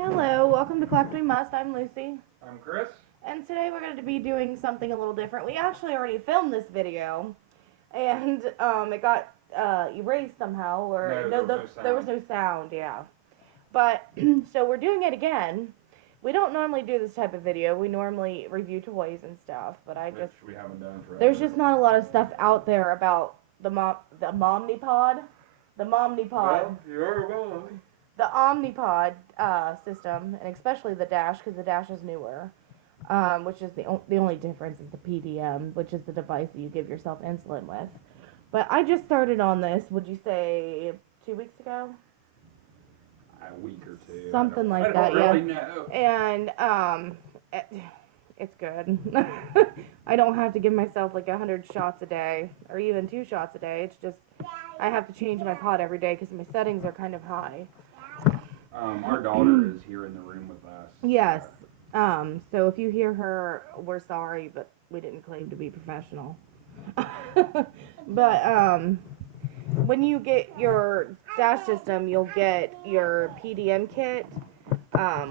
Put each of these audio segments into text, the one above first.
Hello, welcome to Collect We Must. I'm Lucy. I'm Chris. And today we're going to be doing something a little different. We actually already filmed this video, and it got erased somehow, or there was no sound, yeah. But, so we're doing it again. We don't normally do this type of video. We normally review toys and stuff, but Which we haven't done forever. there's just not a lot of stuff out there about the Omnipod. The Omnipod. Well, you're wrong. The Omnipod system, and especially the Dash, because the Dash is newer, which is the only difference is the PDM, which is the device that you give yourself insulin with. But I just started on this, would you say 2 weeks ago? A week or two. Something like that, yeah. I don't really know. And it's good. I don't have to give myself like 100 shots a day, or even 2 shots a day. It's just I have to change my pod every day because my settings are kind of high. Our daughter is here in the room with us. Yes. So if you hear her, we're sorry, but we didn't claim to be professional. But when you get your Dash system, you'll get your PDM kit,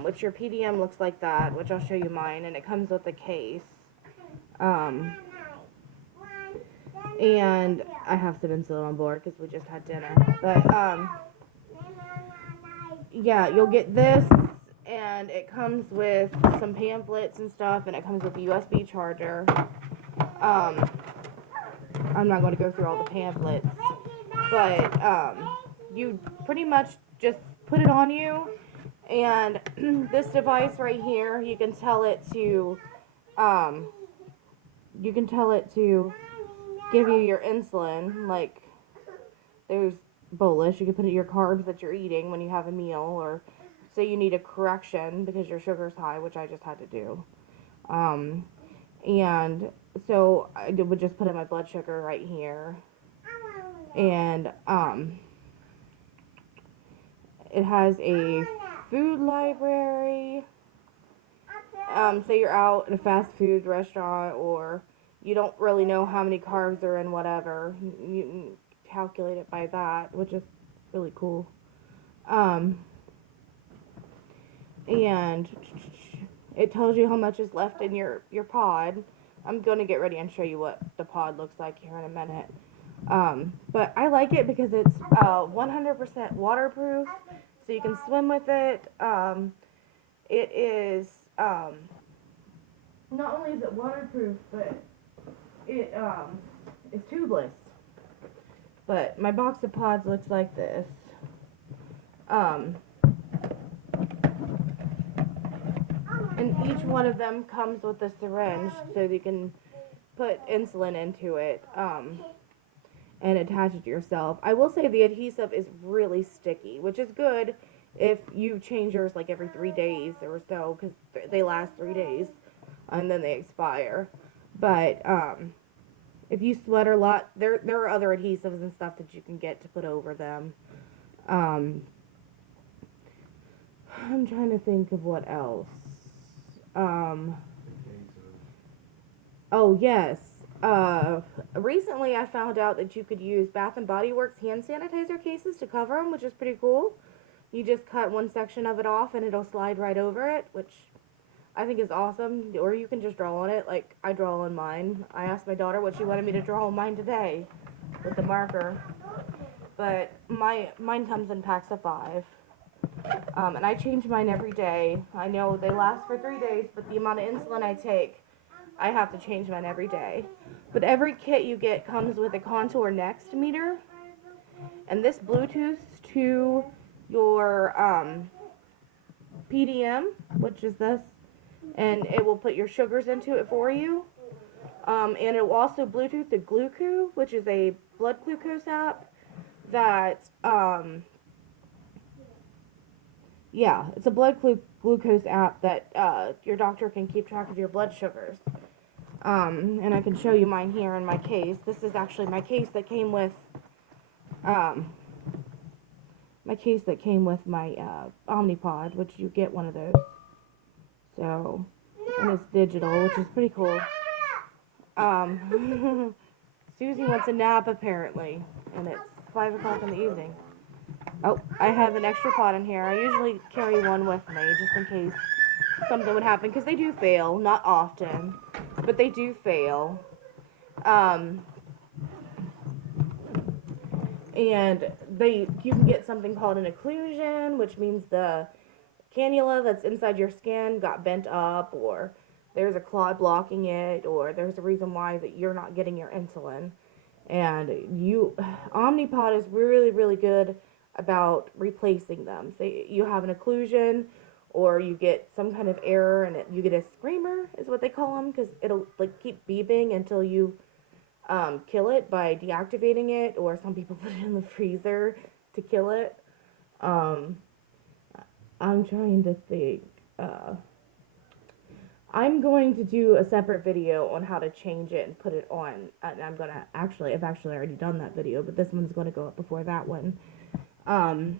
which your PDM looks like that, which I'll show you mine, and it comes with a case. And I have some insulin on board because we just had dinner. But yeah, you'll get this, and it comes with some pamphlets and stuff, and it comes with a USB charger. I'm not going to go through all the pamphlets, but you pretty much just put it on you, and this device right here, you can tell it to give you your insulin. Like, there's bolus. You can put in your carbs that you're eating when you have a meal, or say you need a correction because your sugar's high, which I just had to do. And so I would just put in my blood sugar right here. And it has a food library. Say you're out at a fast food restaurant, or you don't really know how many carbs are in whatever. You can calculate it by that, which is really cool. And it tells you how much is left in your pod. I'm going to get ready and show you what the pod looks like here in a minute. But I like it because it's 100% waterproof, so you can swim with it. It is, not only is it waterproof, but it is tubeless. But my box of pods looks like this. And each one of them comes with a syringe, so you can put insulin into it and attach it to yourself. I will say the adhesive is really sticky, which is good if you change yours like every 3 days or so, because they last 3 days and then they expire. But if you sweat a lot, there are other adhesives and stuff that you can get to put over them. I'm trying to think of what else. Oh yes. Recently I found out that you could use Bath and Body Works hand sanitizer cases to cover them, which is pretty cool. You just cut one section of it off and it'll slide right over it, which I think is awesome. Or you can just draw on it, like I draw on mine. I asked my daughter what she wanted me to draw on mine today with the marker. But mine comes in packs of 5. And I change mine every day. I know they last for 3 days, but the amount of insulin I take, I have to change mine every day. But every kit you get comes with a Contour Next meter. And this Bluetooth to your PDM, which is this, and it will put your sugars into it for you. And it will also Bluetooth to Gluco, which is a blood glucose app that, yeah, it's a blood glucose app that your doctor can keep track of your blood sugars. And I can show you mine here in my case. This is actually my case that came with my Omnipod, which you get one of those. So, and it's digital, which is pretty cool. Susie wants a nap apparently, and it's 5 o'clock in the evening. Oh, I have an extra pot in here. I usually carry one with me just in case something would happen, because they do fail, not often, but they do fail. Um, and you can get something called an occlusion, which means the cannula that's inside your skin got bent up, or there's a clot blocking it, or there's a reason why that you're not getting your insulin. And Omnipod is really, really good about replacing them. Say you have an occlusion, or you get some kind of error, and you get a screamer, is what they call them, because it'll like keep beeping until you kill it by deactivating it, or some people put it in the freezer to kill it. Um, I'm trying to think. Uh, I'm going to do a separate video on how to change it and put it on. And I've actually already done that video, but this one's gonna go up before that one. Um,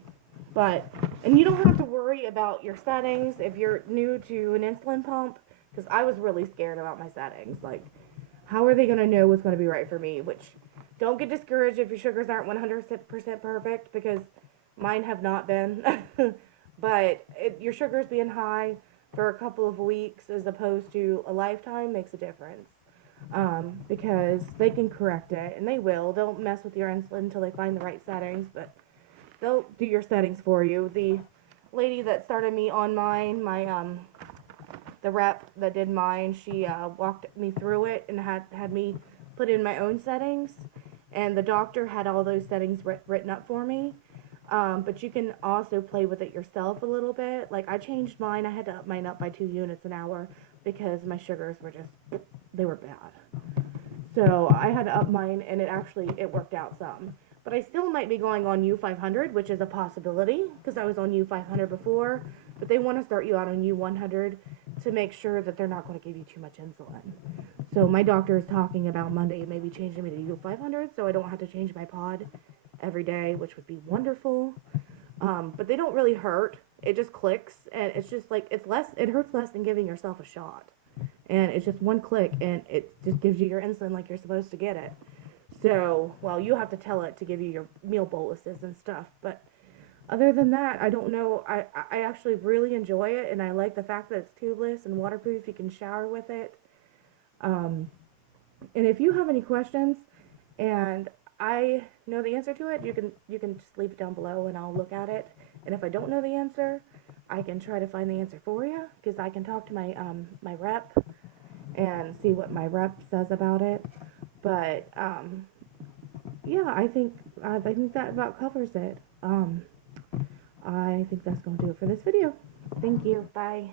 and you don't have to worry about your settings if you're new to an insulin pump, because I was really scared about my settings. Like, how are they gonna know what's gonna be right for me? Which, don't get discouraged if your sugars aren't 100% perfect, because mine have not been. But your sugars being high for a couple of weeks as opposed to a lifetime makes a difference. Because they can correct it, and they will. They'll mess with your insulin until they find the right settings, but they'll do your settings for you. The lady that started me on mine, the rep that did mine, she walked me through it and had me put in my own settings, and the doctor had all those settings written up for me. But you can also play with it yourself a little bit. Like, I changed mine. I had to up mine up by 2 units an hour because my sugars were just, they were bad. So I had to up mine, and it worked out some. But I still might be going on U500, which is a possibility, because I was on U500 before. But they want to start you out on U100 to make sure that they're not going to give you too much insulin. So my doctor is talking about Monday maybe changing me to U500, so I don't have to change my pod every day, which would be wonderful. But they don't really hurt. It just clicks, and it's just like, it hurts less than giving yourself a shot. And it's just one click, and it just gives you your insulin like you're supposed to get it. So, well, you have to tell it to give you your meal boluses and stuff. But other than that, I don't know. I actually really enjoy it, and I like the fact that it's tubeless and waterproof. You can shower with it. And if you have any questions, and I know the answer to it, you can just leave it down below, and I'll look at it. And if I don't know the answer, I can try to find the answer for you, because I can talk to my rep and see what my rep says about it. But yeah, I think that about covers it. I think that's gonna do it for this video. Thank you. Bye.